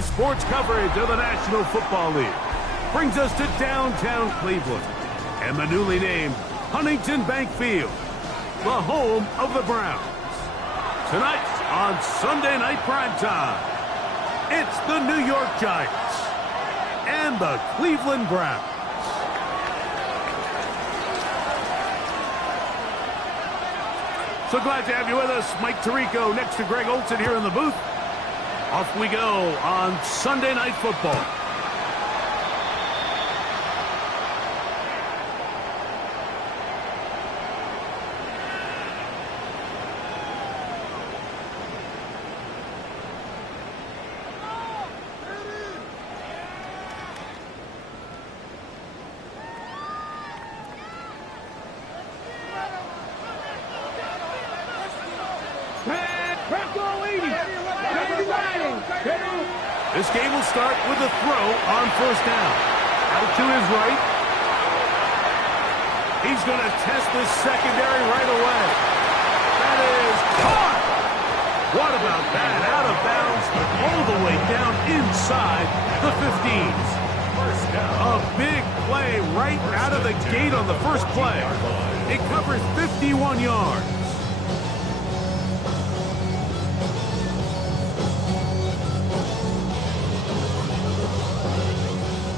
Today's sports coverage of the National Football League brings us to downtown Cleveland and the newly named Huntington Bank Field, the home of the Browns. Tonight on Sunday Night Primetime, it's the New York Giants and the Cleveland Browns. So glad to have you with us. Mike Tirico next to Greg Olson here in the booth. Off we go on Sunday Night Football. This game will start with a throw on first down. Out to his right. He's going to test this secondary right away. That is caught. What about that? Out of bounds all the way down inside the 15s. A big play right out of the gate on the first play. It covers 51 yards.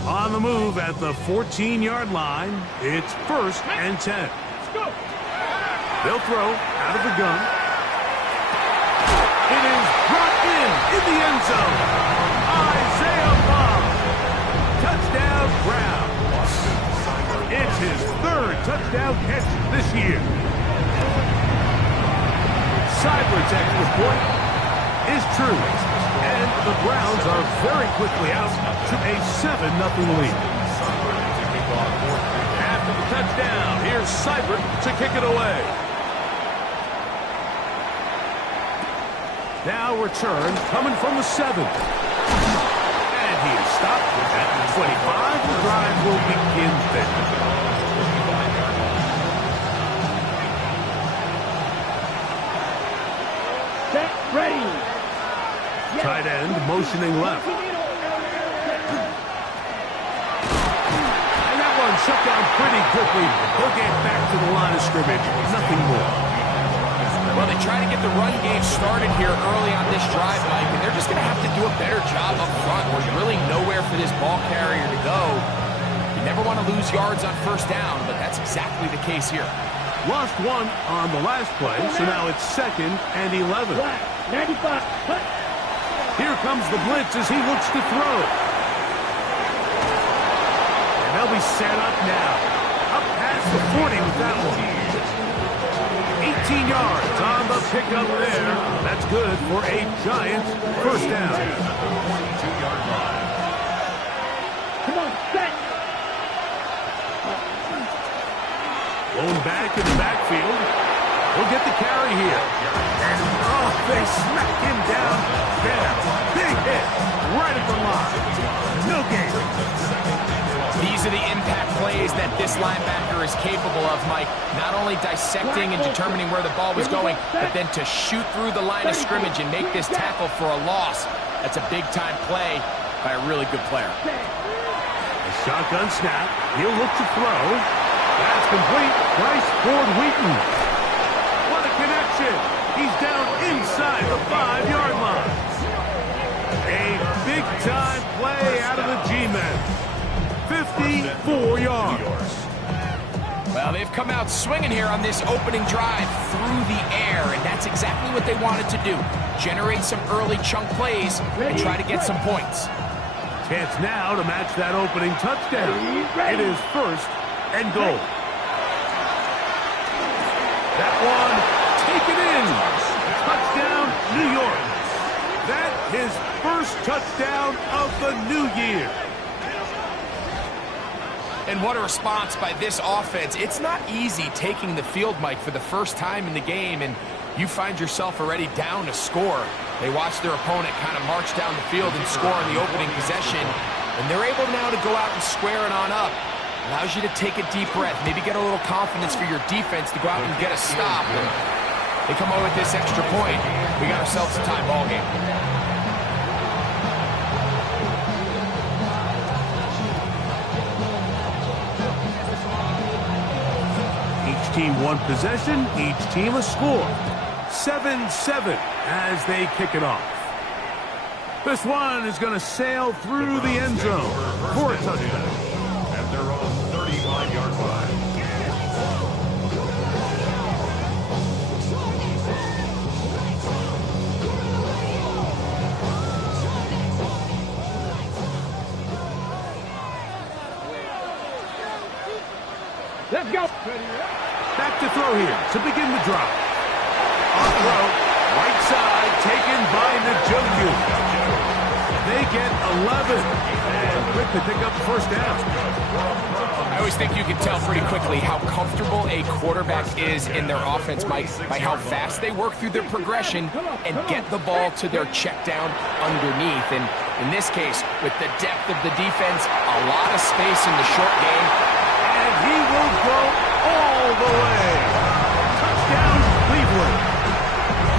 On the move at the 14-yard line, it's 1st and 10. They'll throw out of the gun. It is brought in the end zone. Isaiah Bond. Touchdown, Browns. It's his 3rd touchdown catch this year. Cyber's extra point is true. And the Browns are very quickly out to a 7-0 lead. After the touchdown, here's Seibert to kick it away. Now return coming from the 7. And he is stopped at the 25. The drive will begin then. Set, ready. Tight end motioning left. And that one shut down pretty quickly. He'll get back to the line of scrimmage. Nothing more. Well, they try to get the run game started here early on this drive, Mike, and they're just going to have to do a better job up front. There's really nowhere for this ball carrier to go. You never want to lose yards on first down, but that's exactly the case here. Lost one on the last play, so now it's 2nd and 11. 95. Here comes the blitz as he looks to throw. And they'll be set up now. Up past the 40 with that one. 18 yards on the pickup there. That's good for a Giants first down. Come on, set. Blown back in the backfield. He'll get the carry here. And, oh, they smack him down there. Big hit right at the line. No gain. These are the impact plays that this linebacker is capable of, Mike. Not only dissecting and determining where the ball was going, but then to shoot through the line of scrimmage and make this tackle for a loss. That's a big-time play by a really good player. A shotgun snap. He'll look to throw. That's complete. Bryce Ford-Wheaton. What a connection. He's down inside the 5-yard line. A big-time play out of the G-men. 54 yards. Well, they've come out swinging here on this opening drive through the air, and that's exactly what they wanted to do. Generate some early chunk plays and try to get some points. Chance now to match that opening touchdown. It is 1st and goal. That one taken in. Touchdown, New York. That his first touchdown of the new year. And what a response by this offense. It's not easy taking the field, Mike, for the first time in the game, and you find yourself already down to score. They watch their opponent kind of march down the field and score on the opening possession, and they're able now to go out and square it on up. Allows you to take a deep breath, maybe get a little confidence for your defense to go out and get a stop. And they come away with this extra point. We got ourselves a tie ball game. team one possession, each team a score. 7-7 as they kick it off. This one is going to sail through the end zone for a touchdown. At their own 35-yard line. Let's go. Back to throw here to begin the drive. On throw, right side, taken by Njoku. They get 11, and quick to pick up the first down. I always think you can tell pretty quickly how comfortable a quarterback is in their offense, Mike, by how fast they work through their progression and get the ball to their check down underneath. And in this case, with the depth of the defense, a lot of space in the short game. And he will go all the way. Touchdown, Cleveland.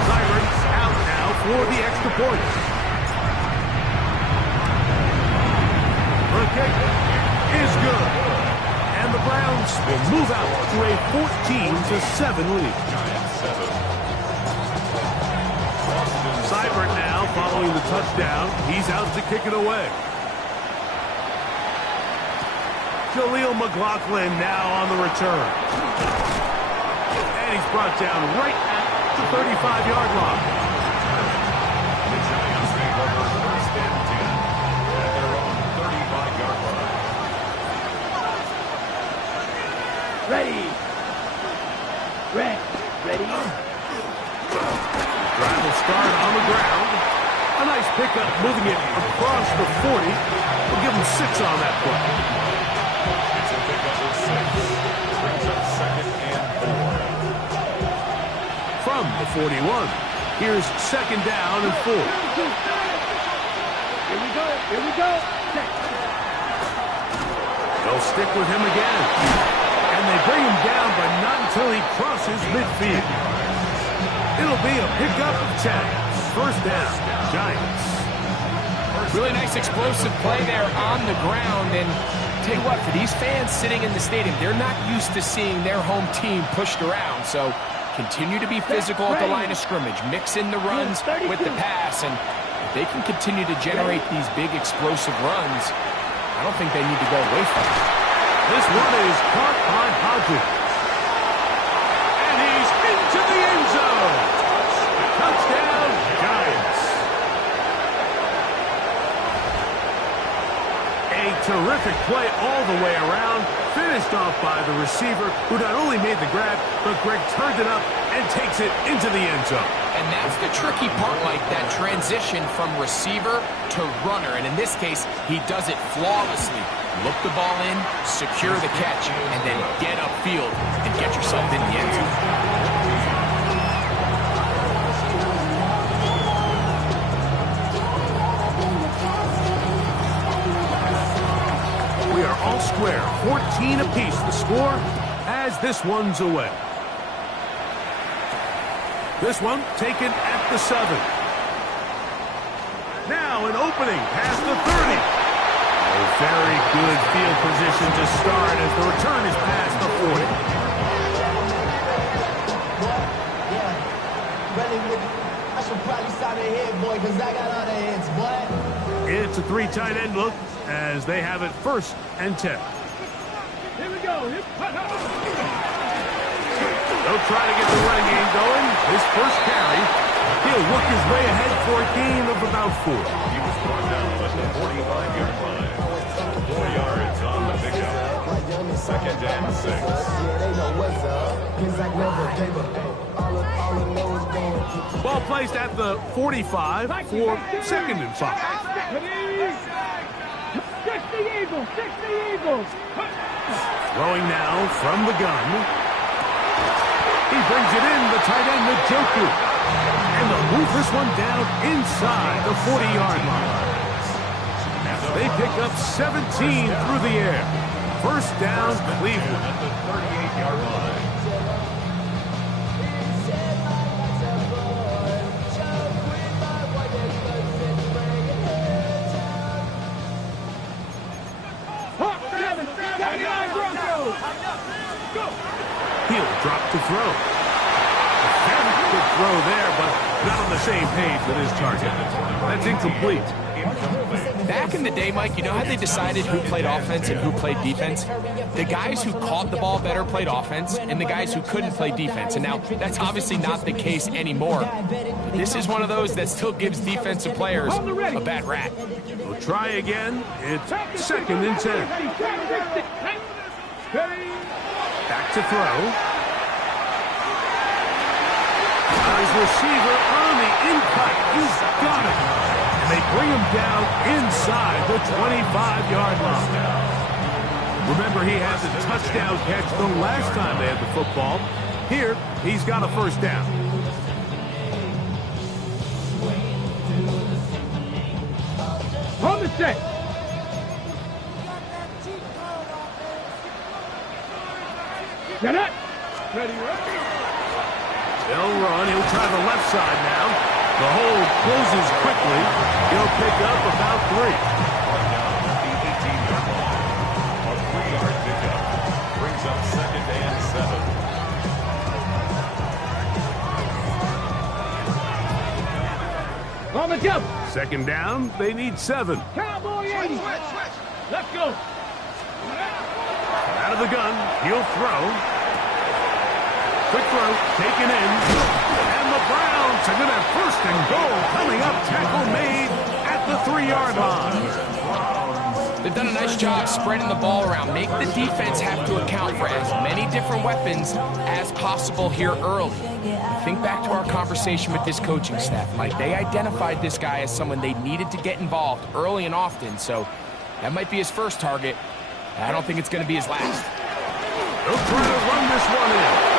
Sirens out now for the extra point. The kick is good. And the Browns will move out to a 14-7 lead. Seibert now following the touchdown. He's out to kick it away. Jaleel McLaughlin now on the return. And he's brought down right at the 35-yard line. The Giants make over first and 10 at their own 35-yard line. Ready. Ready. Drive will start on the ground. A nice pickup moving it across the 40. We'll give him 6 on that play. It's a pickup of 6. Brings up second and 4. From the 41, here's second down and 4. Here we go. They'll stick with him again. And they bring him down, but not until he crosses midfield. It'll be a pickup of 10. First down, Giants. Really nice explosive play there on the ground. And tell you what, for these fans sitting in the stadium, they're not used to seeing their home team pushed around. So continue to be physical at the line of scrimmage. Mix in the runs with the pass. And if they can continue to generate these big explosive runs, I don't think they need to go away from it. This one is caught by Hodges. And he's into the end zone. Touchdown, Giants. A terrific play all the way around. Finished off by the receiver, who not only made the grab, but Greg turned it up and takes it into the end zone. And that's the tricky part, like that transition from receiver to runner. And in this case, he does it flawlessly. Look the ball in, secure the catch, and then get upfield and get yourself in the end zone. We are all square, 14 apiece the score as this one's away. This one taken at the 7. Now an opening past the 30. A very good field position to start as the return is past the 40. I should probably sign ahead, boy, because I got all the hits, boy. It's a 3 tight end look as they have it first and 10. Here we go. They'll try to get the running game going. His first carry, he'll work his way ahead for a gain of about 4. He was brought down at the 45-yard line. 4 yards on the pickup. Second and 6. Ball placed at the 45 for second and 5. Fix the Eagles. Throwing now from the gun. He brings it in, the tight end, Njoku. And they'll move this one down inside the 40-yard line. They pick up 17 through the air. First down, Cleveland. At the 38-yard line. He'll drop to throw. Very good throw there, but not on the same page with his target. That's incomplete. Back in the day, Mike, you know how they decided who played offense and who played defense? The guys who caught the ball better played offense, and the guys who couldn't play defense. And now, that's obviously not the case anymore. This is one of those that still gives defensive players a bad rap. We'll try again. It's 2nd and 10. Back to throw. His receiver on the in-cut. He's got it. And they bring him down inside the 25-yard line. Remember, he had the touchdown catch the last time they had the football. Here, he's got a first down. On the set. Get it. Ready, They'll run. He'll try the left side now. The hole closes quickly. He'll pick up about 3. The 18-yard line. A 3-yard pickup brings up 2nd and 7. On the jump. 2nd down. They need 7. Cowboy 80. Let's go. Out of the gun. He'll throw. Quick throw, taken in, and the Browns are going to have 1st and goal coming up. Tackle made at the 3-yard line. They've done a nice job spreading the ball around. Make the defense have to account for as many different weapons as possible here early. Think back to our conversation with this coaching staff, Mike. They identified this guy as someone they needed to get involved early and often, so that might be his first target. I don't think it's going to be his last. They'll try to run this one in.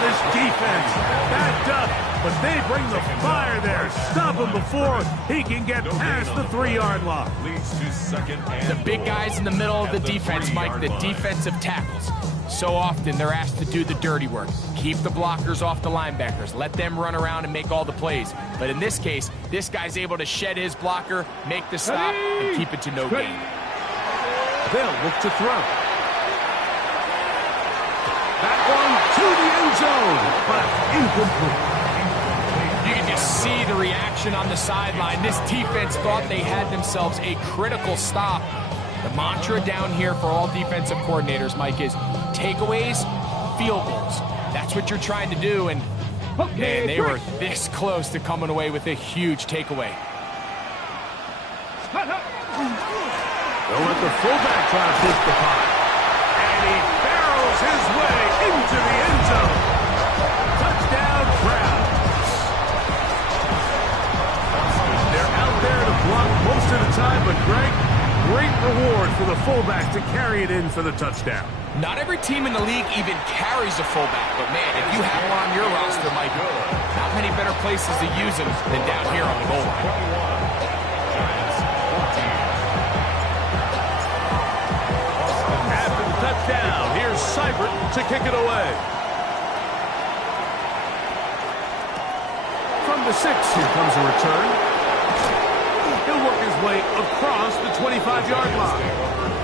This defense backed up, but they bring the fire there. Stop him before he can get past the 3-yard line. Leads to 2nd and The big guys in the middle of the defense, Mike, the defensive tackles. So often they're asked to do the dirty work. Keep the blockers off the linebackers. Let them run around and make all the plays. But in this case, this guy's able to shed his blocker, make the stop, and keep it to no gain. They'll look to throw. That one to the end zone, but incomplete. You can just see the reaction on the sideline. This defense thought they had themselves a critical stop. The mantra down here for all defensive coordinators, Mike, is takeaways, field goals. That's what you're trying to do, and man, they were this close to coming away with a huge takeaway. They'll let the fullback try to push the pot. And he barrels his way into the end zone. Touchdown, Browns. They're out there to block most of the time, but Greg, great reward for the fullback to carry it in for the touchdown. Not every team in the league even carries a fullback, but man, if you have one on your roster, Mike, not many better places to use him than down here on the goal line. After the touchdown, here's Seibert to kick it away. From the 6, here comes a return. He'll work his way across the 25-yard line.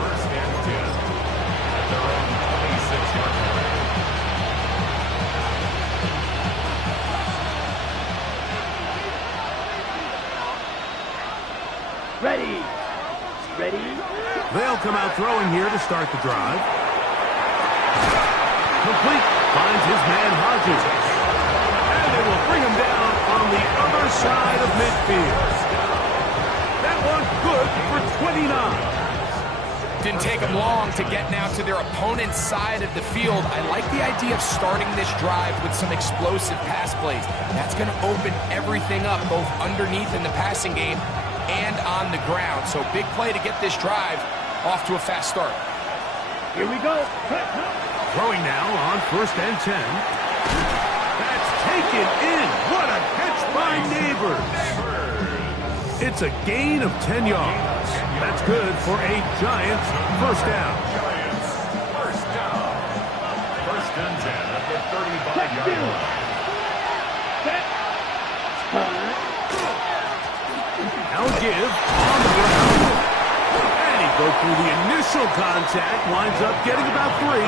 First and 10 at their own 26-yard line. Ready. Ready. They'll come out throwing here to start the drive. Complete. Finds his man Hodges. And they will bring him down on the other side of midfield. That one good for 29. Didn't take them long to get now to their opponent's side of the field. I like the idea of starting this drive with some explosive pass plays. That's going to open everything up, both underneath in the passing game and on the ground. So big play to get this drive off to a fast start. Here we go. Throwing now on 1st and 10. That's taken in. What a catch by Neighbors. It's a gain of 10 yards. That's good for a Giants first down. Giants first down. 1st and 10 at the 35-yard line. Now give on the ground. And he broke through the initial contact, winds up getting about 3.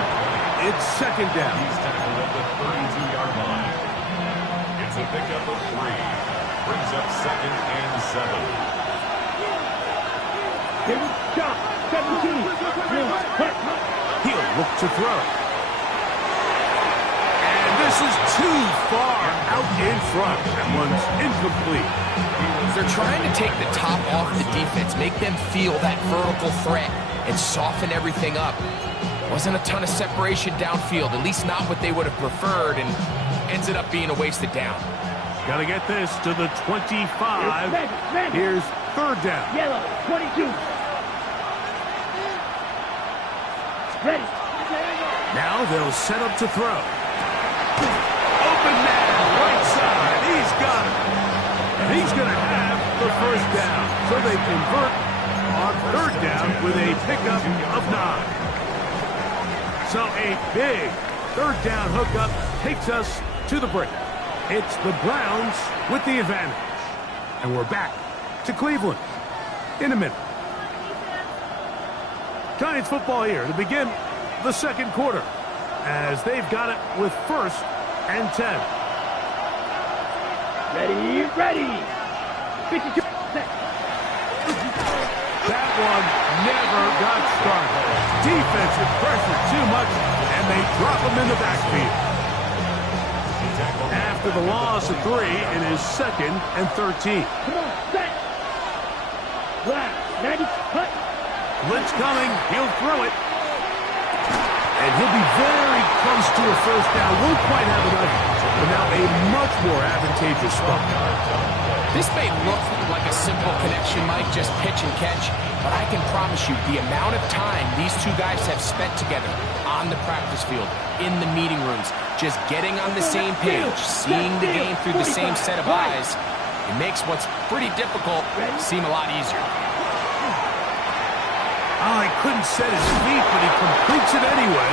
it's second down. He's tackled at the 32-yard line. It's a pickup of 3. Brings up 2nd and 7. Here we go. 17. He'll look to throw. And this is too far out in front. That one's incomplete. They're trying to take the top off the defense, make them feel that vertical threat, and soften everything up. Wasn't a ton of separation downfield, at least not what they would have preferred, and ended up being a wasted down. Got to get this to the 25. Here's third down. Yellow, 22. Ready. Now they'll set up to throw. Open man, right side. He's got it. And he's going to have the first down. So they convert on third down with a pickup of 9. So a big third down hookup takes us to the break. It's the Browns with the advantage. And we're back to Cleveland in a minute. Giants football here to begin the second quarter as they've got it with 1st and 10. Ready, ready. 52. That one never got started. Defensive pressure too much, and they drop him in the backfield. After the loss of 3, it is 2nd and 13. Come on, set. Black, 90, cut. Blitz coming, he'll throw it. And he'll be very close to a first down. Won't quite have enough, but now a much more advantageous spot. This may look like a simple connection, Mike, just pitch and catch, but I can promise you the amount of time these two guys have spent together on the practice field, in the meeting rooms, just getting on the same page, seeing the game through the same set of eyes, it makes what's pretty difficult seem a lot easier. Oh, he couldn't set his feet, but he completes it anyway.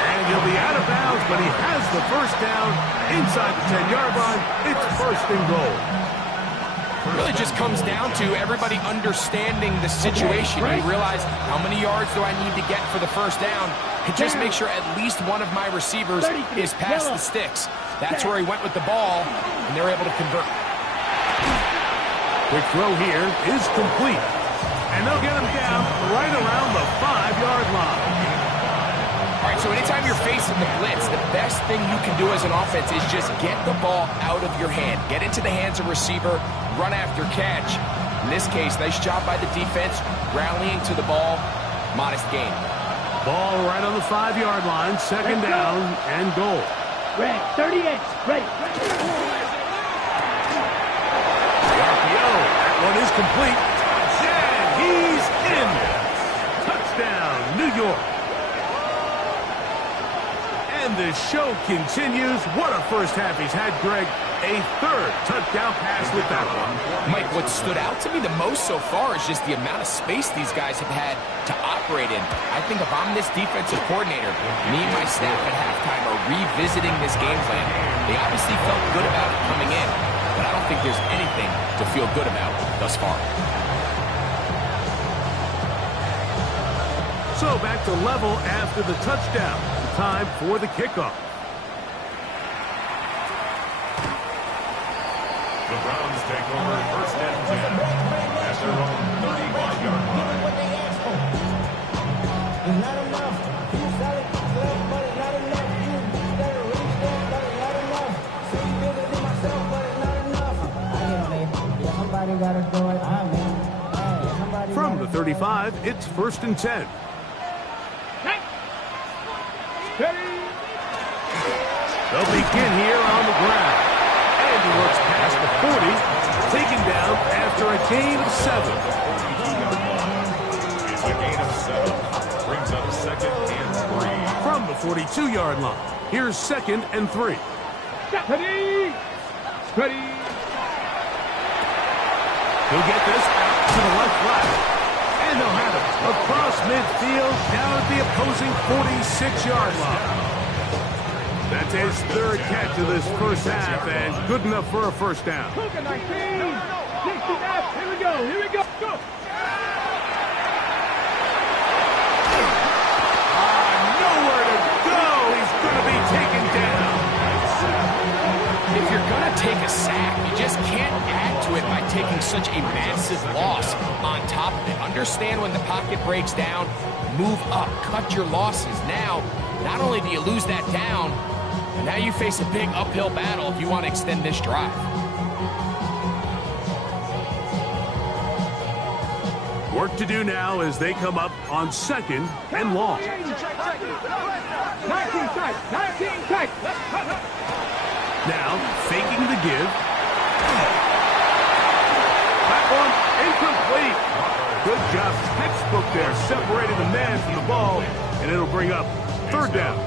And he'll be out of bounds, but he has the first down inside the 10-yard line. It's 1st and goal. It really just comes down to everybody understanding the situation. You realize how many yards do I need to get for the first down, and just make sure at least one of my receivers is past the sticks. That's where he went with the ball, and they're able to convert. Quick throw here is complete. And they'll get him down right around the 5-yard line. All right, so anytime you're facing the blitz, the best thing you can do as an offense is just get the ball out of your hand. Get into the hands of receiver, run after catch. In this case, nice job by the defense, rallying to the ball. Modest gain. Ball right on the 5-yard line, 2nd down and goal. Red, 38, ready. The RPO, that one is complete. And he's in. Touchdown, New York. And the show continues. What a first half he's had, Greg. A 3rd touchdown pass with that one. Mike, what stood out to me the most so far is just the amount of space these guys have had to operate in. I think if I'm this defensive coordinator, me and my staff at halftime are revisiting this game plan. They obviously felt good about it coming in, but I don't think there's anything to feel good about thus far. So back to level after the touchdown. Time for the kickoff. The Browns take over 1st and 10 at their own 31-yard line. Not enough. You solid, but it's not enough. You better reach that, but it's not enough. See bigger than myself, but it's not enough. I get on it. Yeah, somebody gotta do it. I'm in. From the 35, it's 1st and 10. They'll begin here on the ground. And he works past the 40, taken down after a gain of 7. It's a gain of 7. Brings up 2nd and 3. From the 42-yard line, here's 2nd and 3. Ready, ready. He'll get this out to the left flat. And they'll have it across midfield down at the opposing 46-yard line. That's his 3rd catch of this first half, and good enough for a first down. 19, 60 F. Here we go, here we go. Go. Nowhere to go. such a massive loss on top of it. Understand when the pocket breaks down, move up, cut your losses. Now, not only do you lose that down, but now you face a big uphill battle if you want to extend this drive. Work to do now as they come up on 2nd and long. 19 tight, 19 tight. Now, faking the give. That one, incomplete. Good job, textbook there, separating the man from the ball, and it'll bring up 3rd down.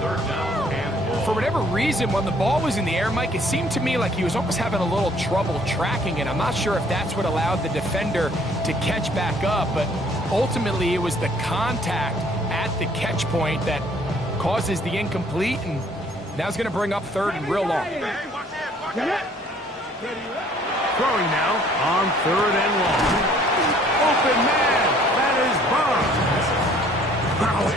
For whatever reason, when the ball was in the air, Mike, it seemed to me like he was almost having a little trouble tracking it. I'm not sure if that's what allowed the defender to catch back up, but ultimately it was the contact at the catch point that causes the incomplete, and now it's going to bring up 3rd and real long. Throwing now on 3rd and long. Open man, that is Wow, a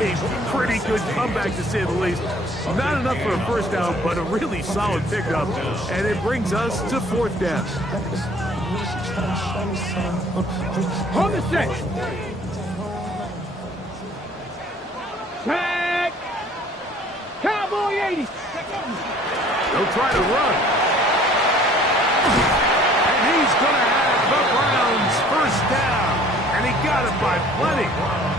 pretty good comeback to say the least. Not enough for a 1st down, but a really solid pickup. And it brings us to 4th down. On the set. Tag. Cowboy 80. They'll try to run. And he's going to have the Browns 1st down. And he got it by plenty.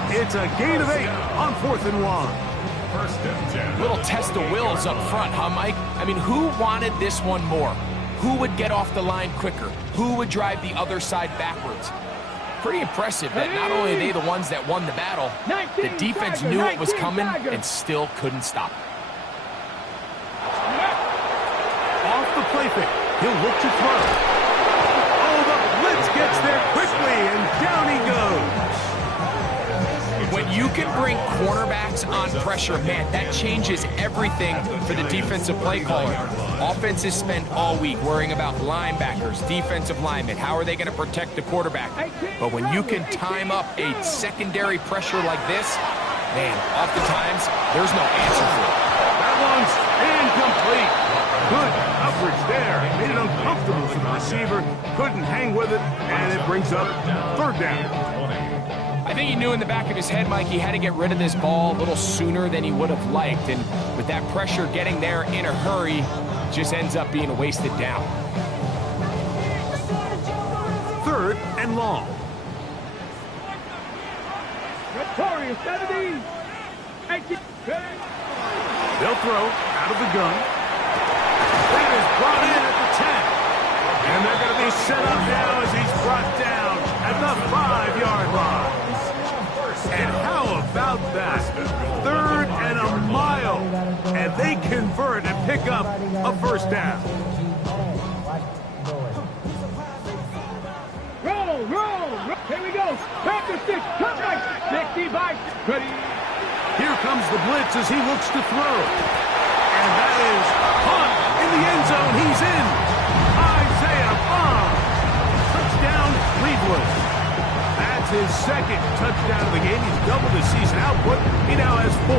It's a gain of 8 on 4th and 1. Little test of wills up front, huh, Mike? I mean, who wanted this one more? Who would get off the line quicker? Who would drive the other side backwards? Pretty impressive that not only are they the ones that won the battle, the defense knew it was coming and still couldn't stop it. Off the play fake. He'll look to throw. Oh, the blitz gets there quickly, and down he goes. When you can bring cornerbacks on pressure, man, that changes everything for the defensive play caller. Offenses spend all week worrying about linebackers, defensive linemen. How are they going to protect the quarterback? But when you can time up a secondary pressure like this, man, oftentimes there's no answer for it. That one's incomplete. Good coverage there. Made it uncomfortable for the receiver. Couldn't hang with it, and it brings up 3rd down. I think he knew in the back of his head, Mike, he had to get rid of this ball a little sooner than he would have liked. And with that pressure getting there in a hurry, it just ends up being a wasted down. 3rd and long. Notorious 70. They'll throw out of the gun. That is brought in at the 10. And they're going to be set up now as he's brought down at the 5-yard line. And how about that? 3rd and a mile. And they convert and pick up a 1st down. Roll. Here we go. Back to 6. Cut right. 60 by. Ready. Here comes the blitz as he looks to throw. And that is Hunt in the end zone. He's in. Isaiah Bond. Touchdown, Cleveland. That's his 2nd touchdown of the game. He's doubled his season output. He now has 4.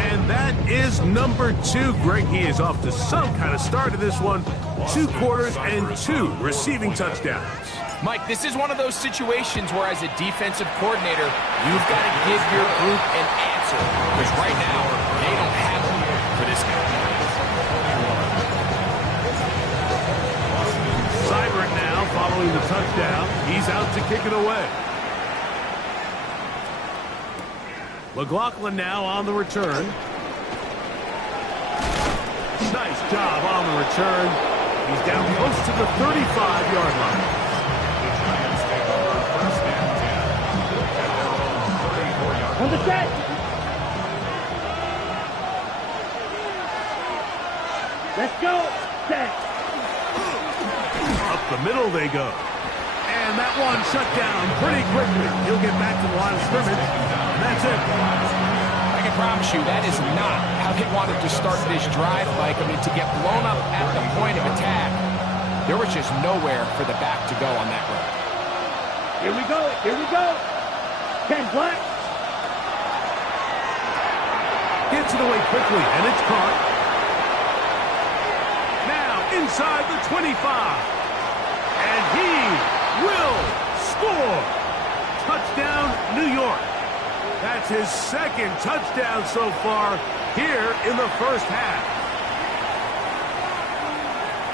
And that is number 2. Greg, he is off to some kind of start to this one. 2 quarters and 2 receiving touchdowns. Mike, this is one of those situations where as a defensive coordinator, you've got to give your group an answer. Because right now, they don't have one for this game. Seibert now following the touchdown. He's out to kick it away. McLaughlin now on the return. Nice job on the return. He's down close to the 35-yard line. On the set. Let's go. Set. Up the middle they go. And that one shut down pretty quickly. He'll get back to the line of scrimmage. And that's it. I can promise you that is not how they wanted to start this drive, Mike. I mean, to get blown up at the point of attack, there was just nowhere for the back to go on that run. Here we go. 10 black. Gets it away quickly, and it's caught. Now inside the 25. And he will score. Touchdown, New York. That's his second touchdown so far here in the first half.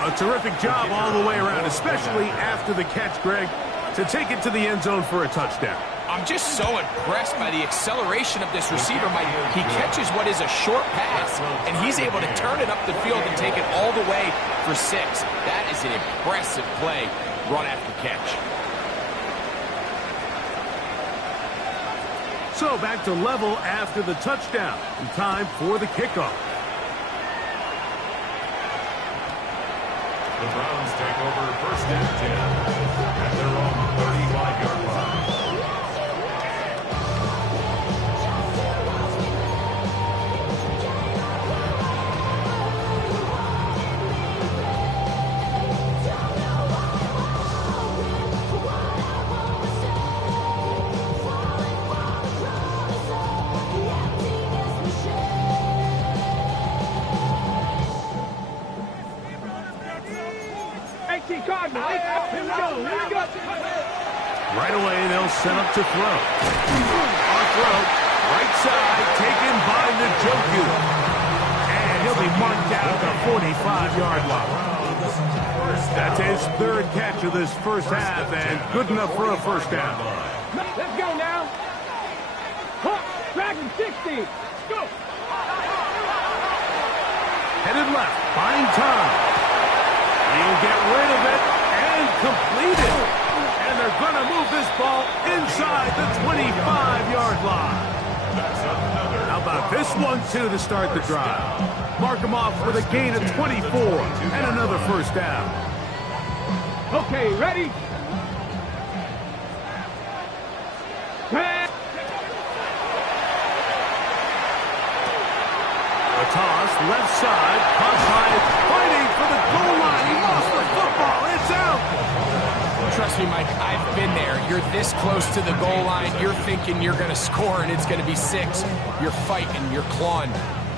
A terrific job all the way around, especially after the catch, Greg, to take it to the end zone for a touchdown. I'm just so impressed by the acceleration of this receiver, Mike. He catches what is a short pass, and he's able to turn it up the field and take it all the way for 6. That is an impressive play, run after catch. So back to level after the touchdown. And time for the kickoff. The Browns take over first and 10 at their own 35-yard line. Right away, they'll set up to throw. On throw, right side, taken by Njoku. And he'll be marked down at the 45-yard line. That's his third catch of this first half, and good enough for a first down. Let's go now. Hawk, Dragon 60. Go. Headed left, buying time. He'll get rid of it and complete it. And they're going to move this ball inside the 25-yard line. How about this 1-2 to start the drive? Mark him off with a gain of 24 and another first down. Okay, ready? A toss, left side, caught by fighting for the goal line. He lost the football. It's out. Trust me, Mike, I've been there. You're this close to the goal line. You're thinking you're going to score, and it's going to be 6. You're fighting, you're clawing,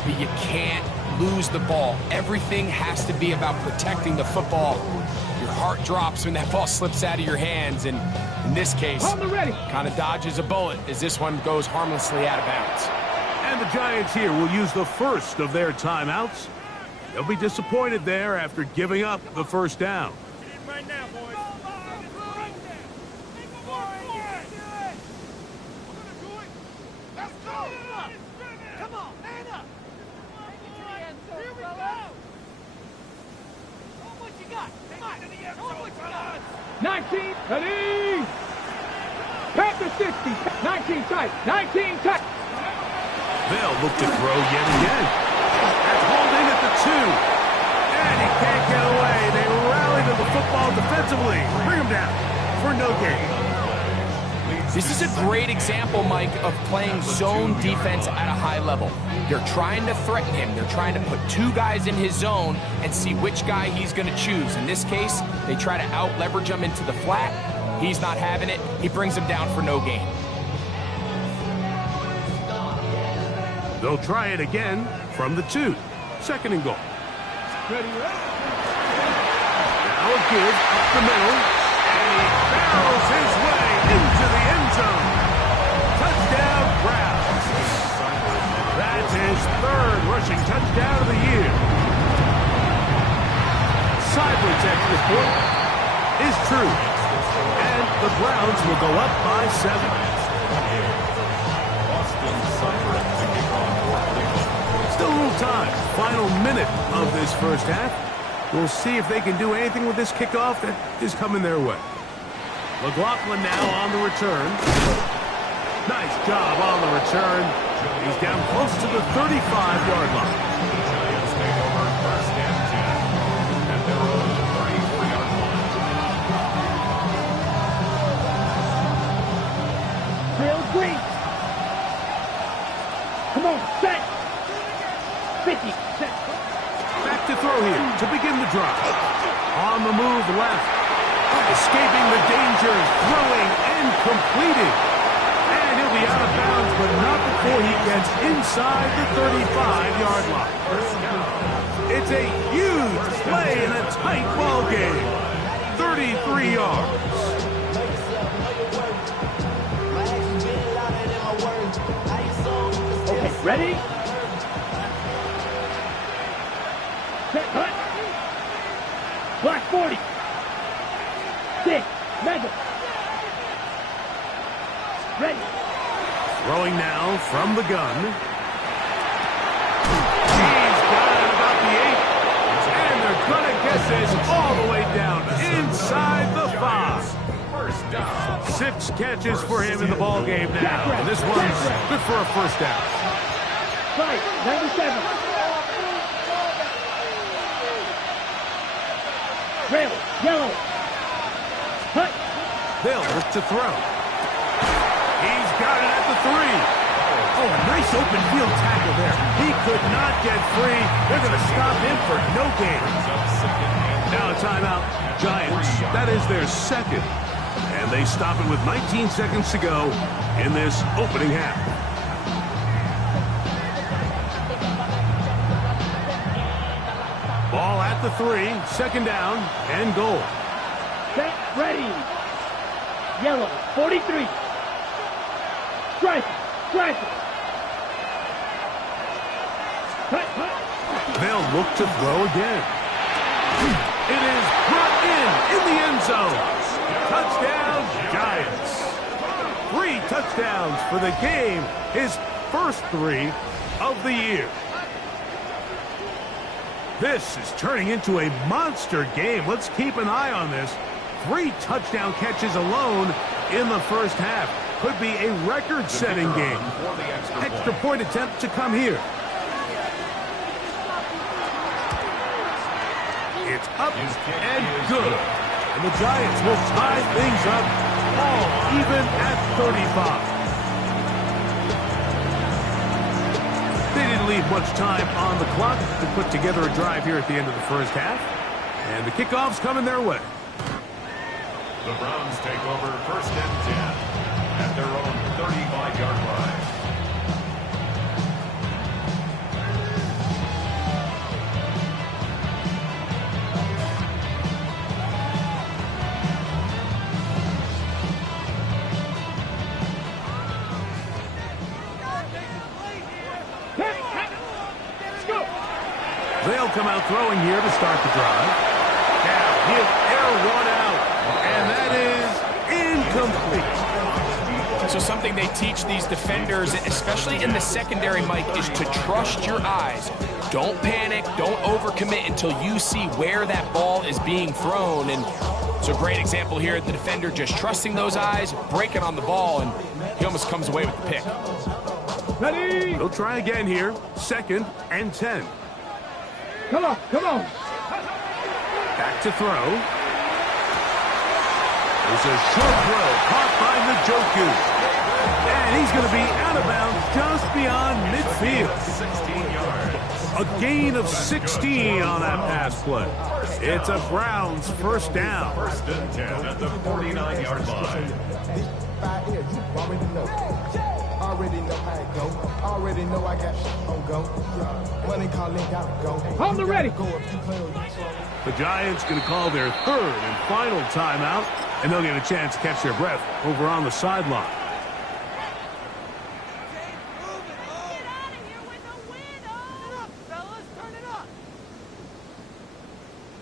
but you can't lose the ball. Everything has to be about protecting the football. Your heart drops when that ball slips out of your hands, and in this case, kind of dodges a bullet as this one goes harmlessly out of bounds. And the Giants here will use the first of their timeouts. They'll be disappointed there after giving up the first down. Right now, boys. Let's go! Come on, man up! Here we go! Show what you got! Come on! Show what you got! 19, ready! Panther 60, 19 tight, 19 tight. They'll look to throw yet again. That's holding at the 2. And he can't get away. They rally to the football defensively. Bring him down for no gain. This is a great example, Mike, of playing zone defense at a high level. They're trying to threaten him. They're trying to put 2 guys in his zone and see which guy he's going to choose. In this case, they try to out-leverage him into the flat. He's not having it. He brings him down for no gain. They'll try it again from the 2. Second and goal. Ready, Now a give up the middle. And he barrels his way into the end zone. Touchdown, Browns. That's his 3rd rushing touchdown of the year. Seibert's extra point is true. And the Browns will go up by 7. Still a little time. Final minute of this first half. We'll see if they can do anything with this kickoff that is coming their way. McLaughlin now on the return. Nice job on the return. He's down close to the 35-yard line. Giants take over first and 10 at their own 33-yard line. Bill Green. Come on, set. 50, set. Back to throw here to begin the drive. On the move left. Escaping the danger, throwing and completing. And he'll be out of bounds, but not before he gets inside the 35-yard line. It's a huge play in a tight ball game. 33 yards. Okay, ready? Set, cut. Black 40. Stick, mega. Ready. Throwing now from the gun. He's got it about the 8. And they're going to get this all the way down inside the 5. First down. 6 catches for him in the ball game now. And this one's good for a first down. Fight, 97. Rail, yellow. Cut. They'll look to throw. He's got it at the 3. Oh, a nice open field tackle there. He could not get free. They're going to stop him for no gain. Now a timeout. Giants. That is their second. And they stop it with 19 seconds to go in this opening half. Ball at the 3. Second down and goal. Set, ready. Yellow, 43. Strike, strike. Cut, cut. They'll look to throw again. It is brought in the end zone. Touchdown, Giants. 3 touchdowns for the game. His first 3 of the year. This is turning into a monster game. Let's keep an eye on this. 3 touchdown catches alone in the first half. Could be a record-setting game. Extra point attempt to come here. It's up and good. And the Giants will tie things up all even at 35. They didn't leave much time on the clock to put together a drive here at the end of the first half. And the kickoff's coming their way. The Browns take over first and 10 at their own 35-yard line. They'll come out throwing here to start the drive. Now he'll air one out, and that is incomplete. So something they teach these defenders, especially in the secondary, Mike, is to trust your eyes. Don't panic, don't overcommit until you see where that ball is being thrown. And it's a great example here. The defender just trusting those eyes, breaking on the ball, and he almost comes away with the pick. Ready? They'll try again here. Second and 10. Come on, come on. Back to throw. There's a short throw caught by Njoku. And he's going to be out of bounds just beyond midfield. 16 yards. A gain of 16 on that pass play. It's a Browns first down. First and 10 at the 49-yard line. Already know how it go. Already know I got shit on go. Money calling, gotta go. Hold the ready. The Giants going to call their third and final timeout, and they'll get a chance to catch their breath over on the sideline.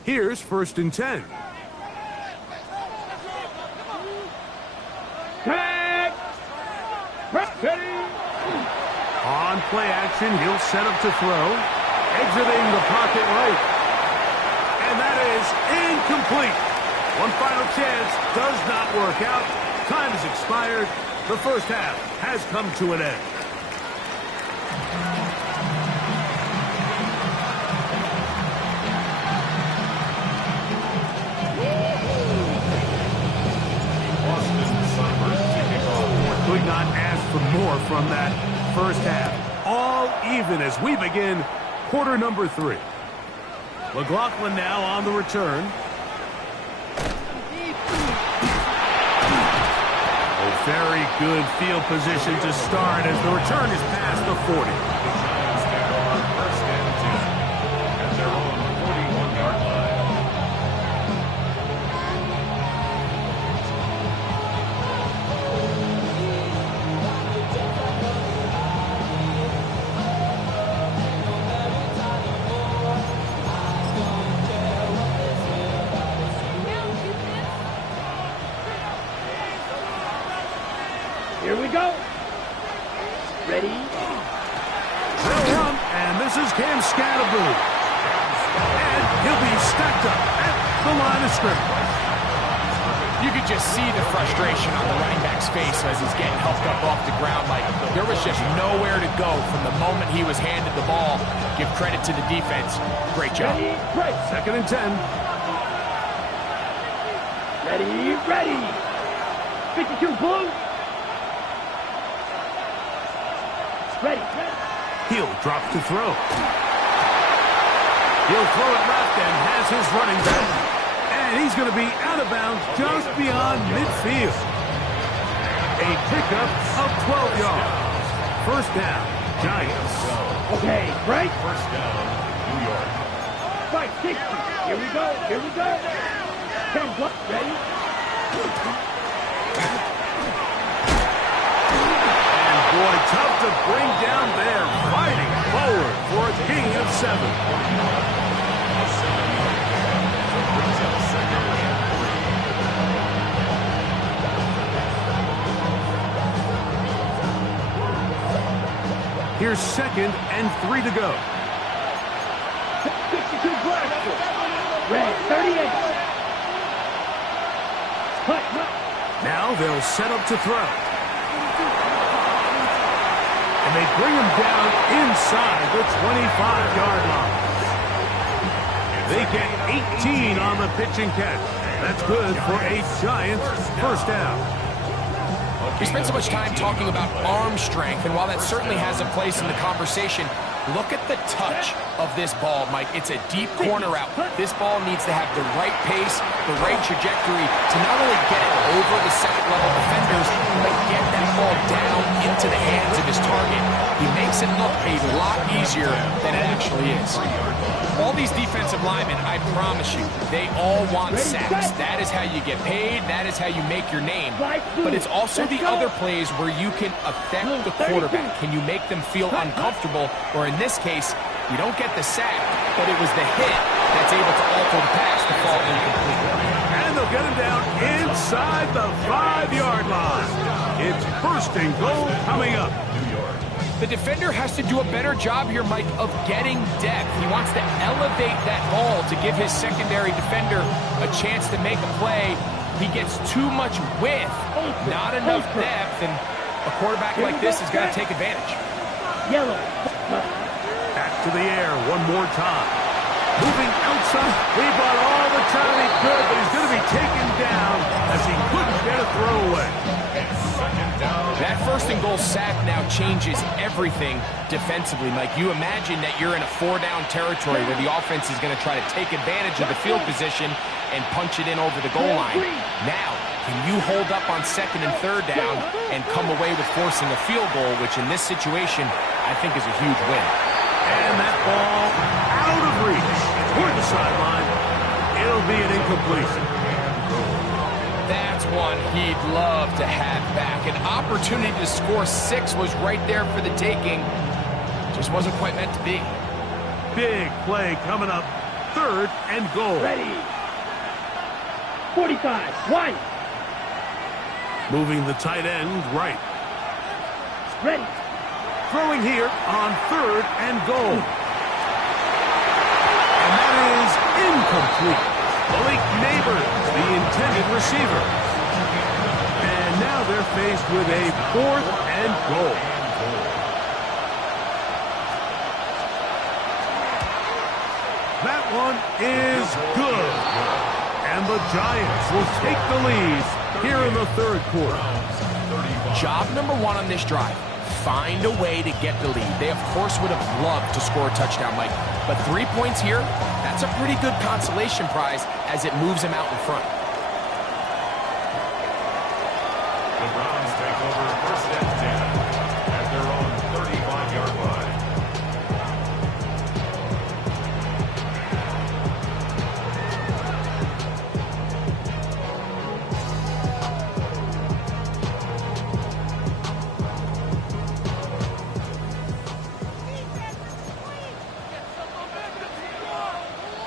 Here's first and 10. Tag. Ready. On play action, he'll set up to throw. Exiting the pocket right. And that is incomplete. One final chance does not work out. Time has expired. The first half has come to an end. Could not ask for more from that first half. All even as we begin quarter number 3. McLaughlin now on the return. A very good field position to start as the return is past the 40. First and 10 at their own 41-yard line. Here we go. Ready? They'll run, and this is Cam Scatterboo. And he'll be stacked up at the line of scrimmage. You could just see the frustration on the running back's face as he's getting helped up off the ground. Like, there was just nowhere to go from the moment he was handed the ball. Give credit to the defense. Great job. Ready? Right. 2nd and 10. Ready? Ready. 52 blue. Ready. He'll drop to throw. He'll throw it left and has his running back. And he's going to be out of bounds just beyond midfield. A pickup of 12 yards. First down, Giants. Okay, right? First down, New York. Right, 60. Here we go. Here we go. 10 block. Ready? And boy, tough to bring down there. Fighting forward for a gain of 7. Here's 2nd and 3 to go. 62 black. Red, 38. Cut. Now they'll set up to throw. And they bring him down inside the 25-yard line. They get 18 on the pitch and catch. That's good for a Giants first down. We spent so much time talking about arm strength, and while that certainly has a place in the conversation, look at the touch of this ball, Mike. It's a deep corner route. This ball needs to have the right pace, the right trajectory to not only get it over the second-level defenders, but get that ball down into the hands of his target. He makes it look a lot easier than it actually is. All these defensive linemen, I promise you, they all want sacks. That is how you get paid. That is how you make your name. But it's also the other plays where you can affect the quarterback. Can you make them feel uncomfortable? Or in this case, you don't get the sack, but it was the hit that's able to alter the pass to fall incomplete. And they'll get him down inside the 5-yard line. It's 1st and goal coming up. The defender has to do a better job here, Mike, of getting depth. He wants to elevate that ball to give his secondary defender a chance to make a play. He gets too much width, not enough depth, and a quarterback like this is going to take advantage. Yellow. Back to the air one more time. Moving outside. He bought all the time he could, but he's going to be taken down as he couldn't get a throwaway. That 1st and goal sack now changes everything defensively, Mike. You imagine that you're in a 4-down territory where the offense is going to try to take advantage of the field position and punch it in over the goal line. Now, can you hold up on 2nd and 3rd down and come away with forcing a field goal, which in this situation, I think is a huge win. And that ball out of reach toward the sideline. It'll be an incompletion. That's one he'd love to have back. An opportunity to score 6 was right there for the taking. Just wasn't quite meant to be. Big play coming up. 3rd and goal. Ready. 45. White. Moving the tight end right. Ready. Throwing here on 3rd and goal. And that is incomplete. Malik Neighbors, the intended receiver. And now they're faced with a 4th and goal. That one is good. And the Giants will take the lead here in the 3rd quarter. Job number 1 on this drive. Find a way to get the lead. They, of course, would have loved to score a touchdown, Mike. But 3 points here, that's a pretty good consolation prize as it moves them out in front. The Browns take over 1st and 10 at their own 35-yard line.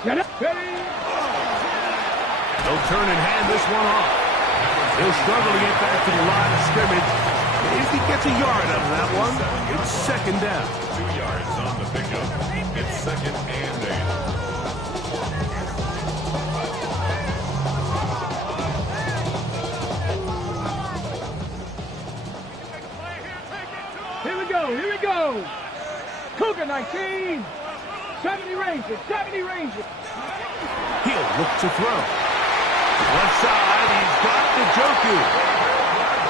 Get up. Ready. They'll turn and hand this one off. He'll struggle to get back to the line of scrimmage. If he gets a yard out of that one, it's second down. 2 yards on the pickup. It's second and 8. Here we go. Cougar 19. 70 Rangers, 70 Rangers. He'll look to throw. Left side, he's got the Joku.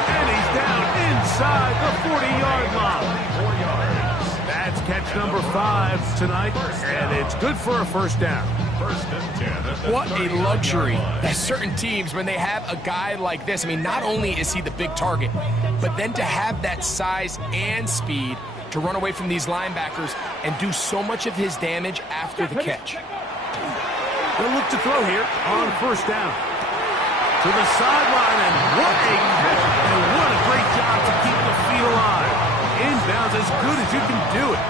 And he's down inside the 40-yard line. 4 yards. That's catch number 5 tonight, and it's good for a first down. First and 10 at the What a 30-yard luxury line. that certain teams, when they have a guy like this, I mean, not only is he the big target, but then to have that size and speed to run away from these linebackers and do so much of his damage after the catch. They'll look to throw here on first down. To the sideline, and what a catch, and what a great job to keep the feet alive. Inbounds as good as you can do it.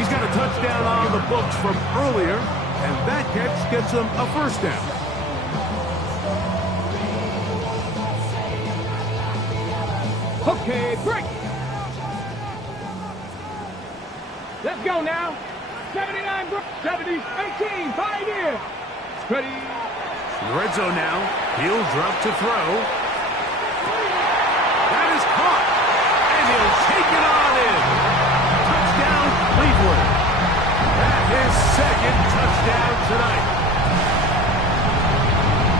He's got a touchdown on the books from earlier, and that catch gets him a first down. Okay, break. Let's go now. 79, 70, 18, Pioneer. Ready. In the red zone now. He'll drop to throw. That is caught. And he'll take it on in. Touchdown, Cleveland. That is second touchdown tonight.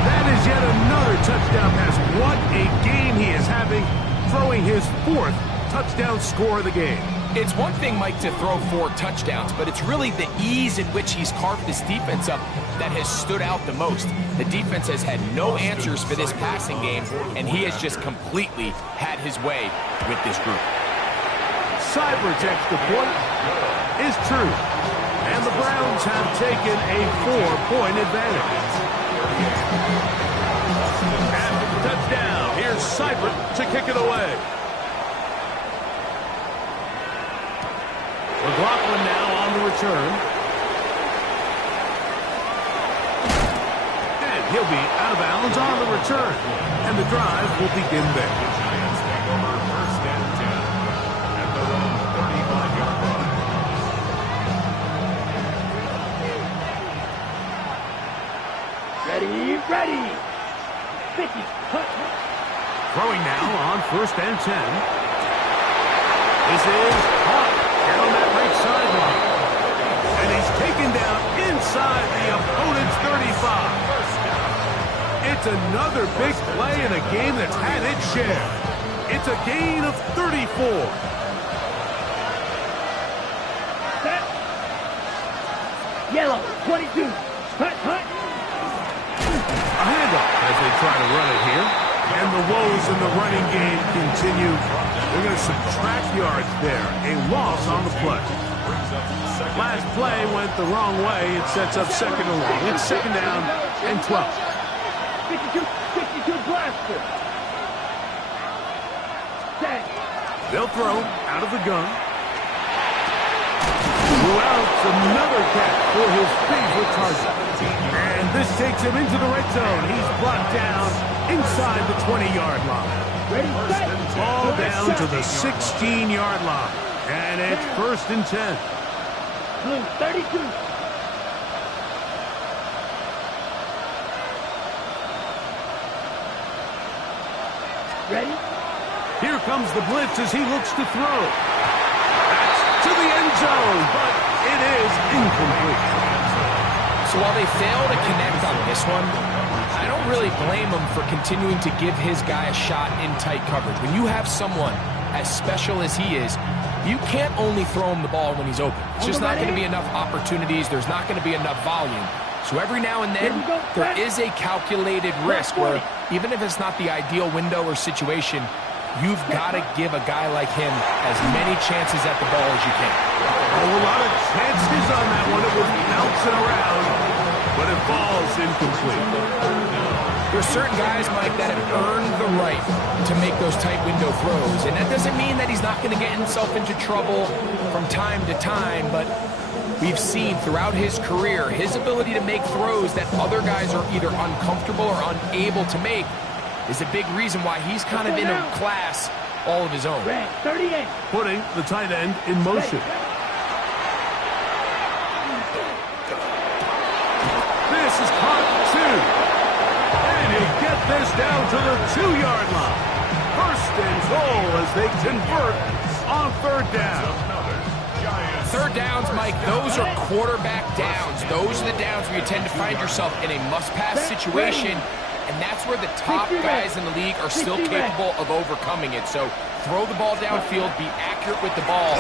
That is yet another touchdown pass. What a game he is having, throwing his 4th touchdown score of the game. It's one thing, Mike, to throw 4 touchdowns, but it's really the ease in which he's carved this defense up that has stood out the most. The defense has had no answers for this passing game, and he has just completely had his way with this group. Cyber's extra point is true, and the Browns have taken a 4-point advantage. After the touchdown, here's Cyber to kick it away. McLaughlin now on the return. And he'll be out of bounds on the return. And the drive will begin there. The Giants take over first and 10 at their own 35-yard line. Ready, ready. 50, hut. Throwing now on first and 10. This is Hawk down that right sideline. And he's taken down inside the opponent's 35. It's another big play in a game that's had its share. It's a gain of 34. Set. Yellow, 22. Hut, hut. A handoff as they try to run it here. And the woes in the running game continue. They're going to subtract yards there. A loss on the play. Last play went the wrong way. It sets up second and long. It's second down and 12. 52 blaster. Set. They'll throw out of the gun. Throughout another catch for his favorite target. And this takes him into the red zone. He's brought down inside the 20-yard line. Ready, set. Ball down to the 16-yard line. And it's first and 10. Blue, 32. Ready? Here comes the blitz as he looks to throw. That's to the end zone, but it is incomplete. So while they fail to connect on this one, I don't really blame him for continuing to give his guy a shot in tight coverage. When you have someone as special as he is, you can't only throw him the ball when he's open. It's just not going to be enough opportunities. There's not going to be enough volume. So every now and then, there is a calculated risk where even if it's not the ideal window or situation, you've got to give a guy like him as many chances at the ball as you can. Oh, a lot of chances on that one. It was bouncing around, but it falls incomplete. There's certain guys, Mike, that have earned the right to make those tight window throws. And that doesn't mean that he's not going to get himself into trouble from time to time, but we've seen throughout his career, his ability to make throws that other guys are either uncomfortable or unable to make is a big reason why he's kind of in a class all of his own. Red 38. Putting the tight end in motion. This is caught 2. And he'll get this down to the 2-yard line. First and goal as they convert on third down. Third downs, Mike, those are quarterback downs. Those are the downs where you tend to find yourself in a must-pass situation, and that's where the top guys in the league are still capable of overcoming it. So throw the ball downfield, be accurate with the ball.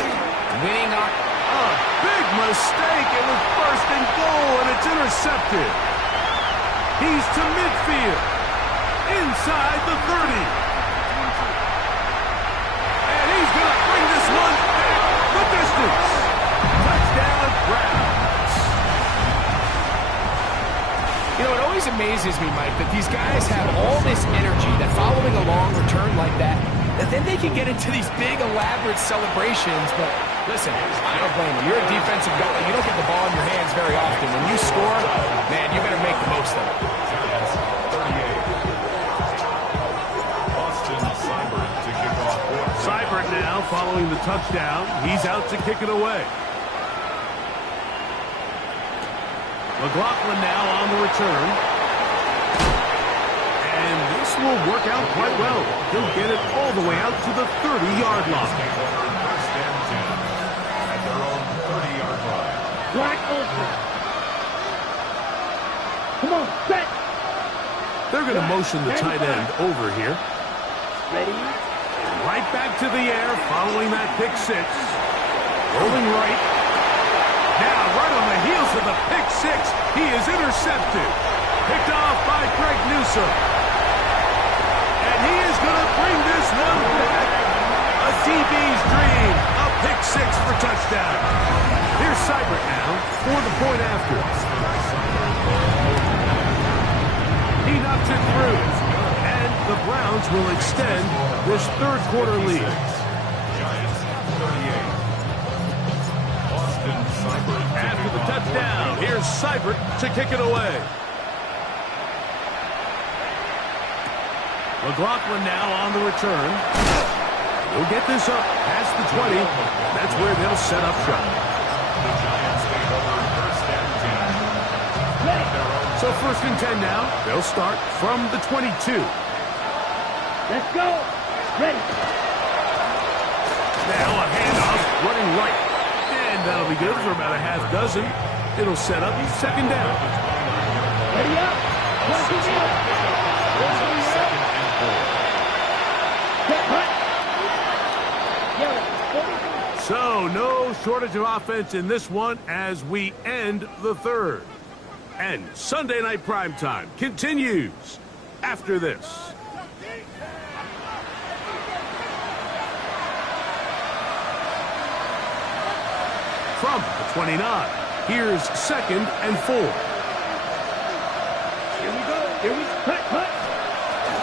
Winning on... A big mistake. It was first and goal, and it's intercepted. He's to midfield. Inside the 30. And he's going to bring this one back the distance. Touchdown, Browns. You know, it always amazes me, Mike, that these guys have all this energy, that following a long return like that then they can get into these big, elaborate celebrations. But listen, I don't blame them. You're a defensive guy. You don't get the ball in your hands very often. When you score, man, you better make the most of it. Seibert now following the touchdown. He's out to kick it away. McLaughlin now on the return. And this will work out quite well. He'll get it all the way out to the 30-yard line. First and 10 at their own 30-yard line. Black Olsen. Come on, set. They're going to motion the tight end over here. Ready? Right back to the air following that pick 6. Rolling right. Now right on the heels of the pick 6, he is intercepted. Picked off by Greg Newsome. And he is going to bring this one back. A DB's dream. A pick 6 for touchdown. Here's Seibert now for the point after. He knocks it through. And the Browns will extend this third quarter lead. Giants 38. Austin Seibert. After the touchdown, here's Seibert to kick it away. McLaughlin now on the return. He'll get this up past the 20. That's where they'll set up shop. The Giants take over first and 10. So first and 10 now. They'll start from the 22. Let's go. Ready. Now a handoff running right. And that'll be good for about a half dozen. It'll set up second down. Ready up. One, two, three. Second and 4. So no shortage of offense in this one as we end the third. And Sunday Night Primetime continues after this. From the 29, here's second and 4. Here we go. Here we cut.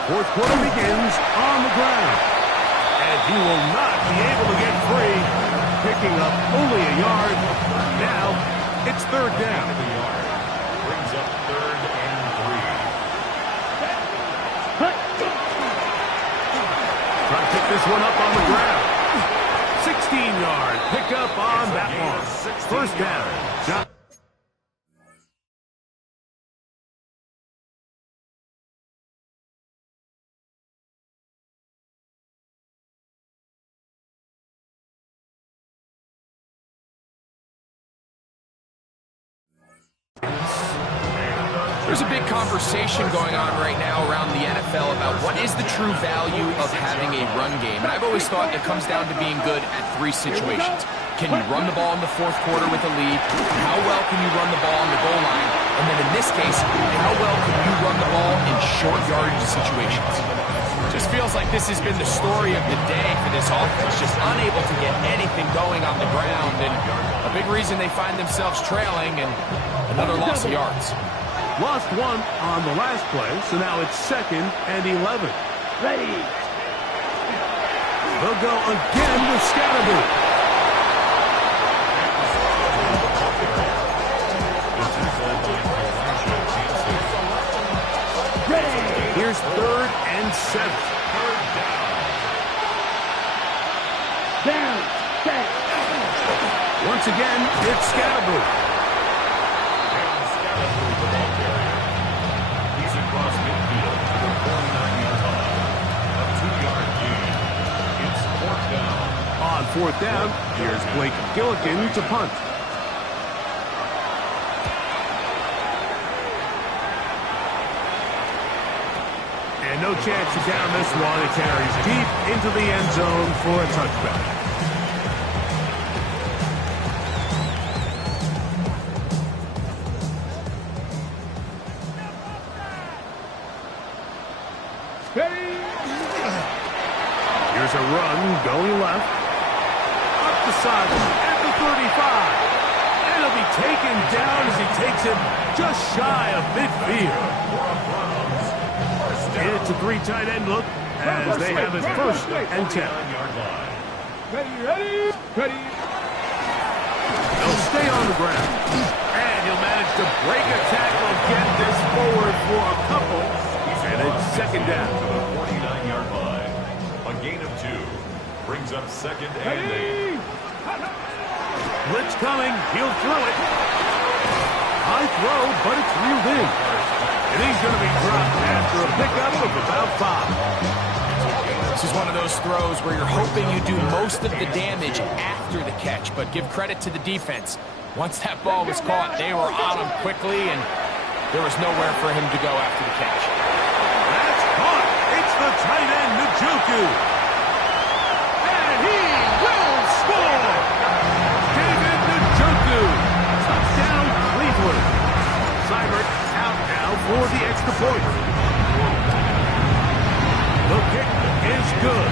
Fourth quarter begins on the ground. And he will not be able to get free, picking up only a yard. Now it's third down. Brings up third and 3. Try to pick this one up on the ground. 16-yard pickup on that one. First down. John. There's a big conversation going on right now around the NFL about what is the true value of having a run game. And I've always thought it comes down to being good at 3 situations. Can you run the ball in the fourth quarter with a lead? How well can you run the ball on the goal line? And then in this case, how well can you run the ball in short yardage situations? Just feels like this has been the story of the day for this offense, just unable to get anything going on the ground. And a big reason they find themselves trailing and another loss of yards. Lost one on the last play, so now it's second and 11. Ready. They'll go again with Scatterby. Here's third and 7. Once again, it's Scatterboo. And Scatterboo, the ball carrier. He's across midfield to the 49-yard line. A 2-yard gain. It's 4th down. On 4th down, here's Blake Gillikin to punt. And no chance to down this one. It carries deep into the end zone for a touchback. Here's a run going left. Up the sideline at the 35. And he'll be taken down as he takes him just shy of midfield. It's a 3 tight end look as they have it 1st and 10. Ready. They'll stay on the ground. And he'll manage to break a tackle and get this forward for a couple. And it's 2nd down. To the 49-yard line. A gain of 2. Brings up 2nd and 8. Blitz coming. He'll throw it. High throw, but it's reeled in. And he's going to be dropped after a pickup of about 5. This is one of those throws where you're hoping you do most of the damage after the catch, but give credit to the defense. Once that ball was caught, they were on him quickly, and there was nowhere for him to go after the catch. That's caught. It's the tight end, Njoku. And he will score. David Njoku. Touchdown, Cleveland. Seibert out now for the extra point. The kick is good.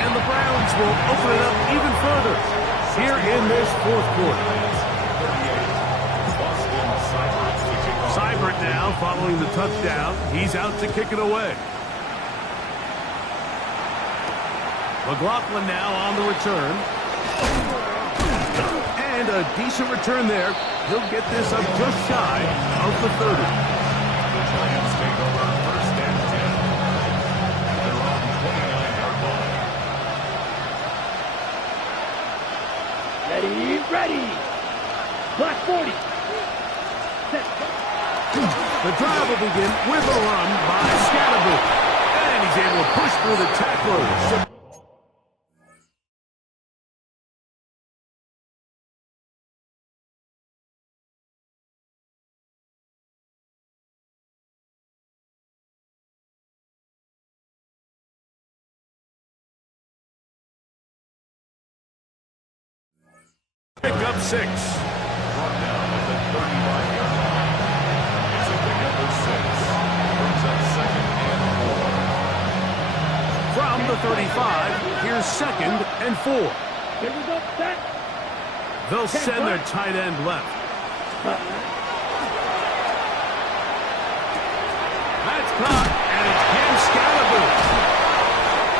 And the Browns will open it up even further here in this 4th quarter. Seibert now following the touchdown. He's out to kick it away. McLaughlin now on the return. And a decent return there. He'll get this up just shy of the 30. The Giants take over 1st and 10. They're on 29-yard line. Ready. Black 40. The drive will begin with a run by Scatterboo. And he's able to push through the tacklers. Pick up 6. Brought down at the 35-yard line. It's a pickup of 6. Brings up 2nd and 4. From the 35, here's 2nd and 4. They'll send their tight end left. That's caught, and it's Cam Scatterboo.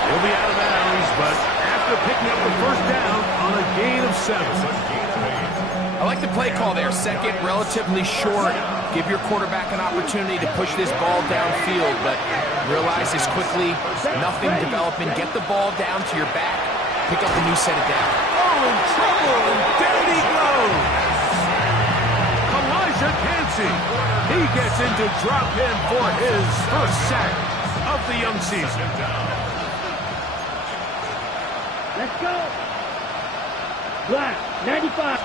He'll be out of bounds, but after picking up the 1st down on a gain of 7. I like the play call there. 2nd, relatively short. Give your quarterback an opportunity to push this ball downfield, but realize this quickly. Nothing developing. Get the ball down to your back. Pick up a new set of down. Oh, in trouble, and down he goes. Elijah Cansey. He gets into drop him for his 1st sack of the young season. Let's go. Black 95.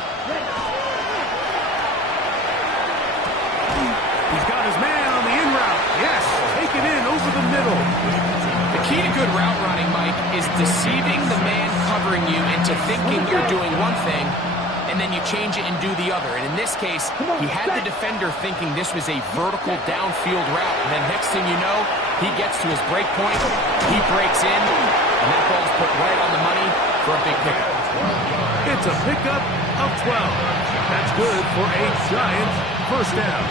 He's got his man on the in route. Yes, take it in over the middle. The key to good route running, Mike, is deceiving the man covering you into thinking you're doing one thing, and then you change it and do the other. And in this case, he had the defender thinking this was a vertical downfield route, and then next thing you know, he gets to his break point, he breaks in, and that ball's put right on the money for a big pickup. It's a pickup of 12. That's good for a Giants 1st down.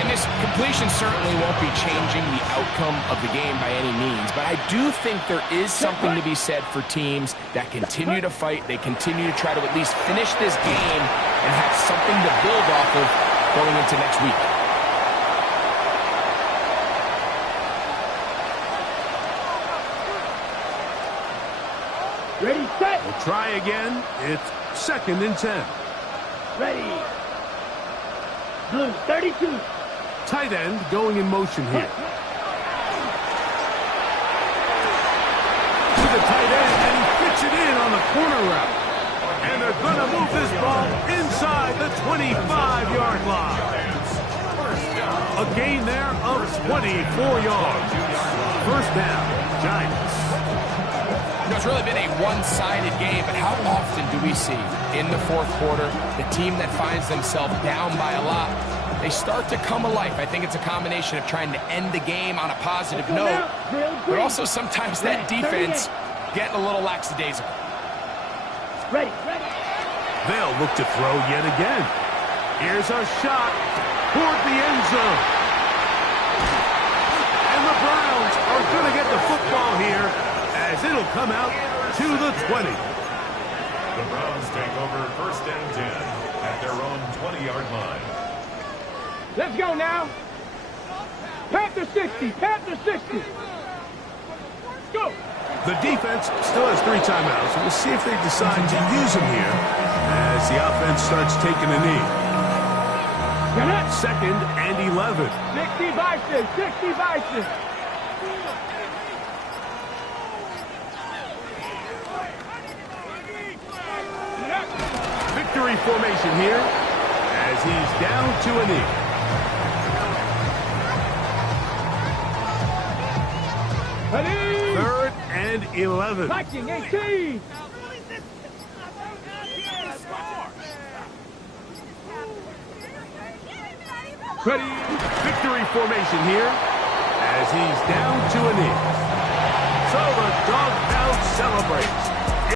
And this completion certainly won't be changing the outcome of the game by any means, but I do think there is something to be said for teams that continue to fight, they continue to try to at least finish this game and have something to build off of going into next week. Ready, set. We'll try again. It's 2nd and 10. Ready. Blue, 32. Tight end going in motion here. To the tight end, and he fits it in on the corner route. And they're going to move this ball inside the 25-yard line. A gain there of 24 yards. First down, Giants. It's really been a one-sided game, but how often do we see in the fourth quarter the team that finds themselves down by a lot, they start to come alive? I think it's a combination of trying to end the game on a positive note, but also sometimes that defense getting a little lackadaisical. Ready. They'll look to throw yet again. Here's a shot toward the end zone. And the Browns are going to get the football here as it'll come out to the 20. The Browns take over 1st and 10 at their own 20-yard line. Let's go now. Panther 60. Panther 60. Go. The defense still has 3 timeouts. We'll see if they decide to use them here as the offense starts taking a knee. 2nd and 11. 60 Bison. 60 Bison. Victory formation here as he's down to a knee. Ready. 3rd and 11. Viking 18. Ready. Victory formation here as he's down to a knee. So the dog pound celebrates.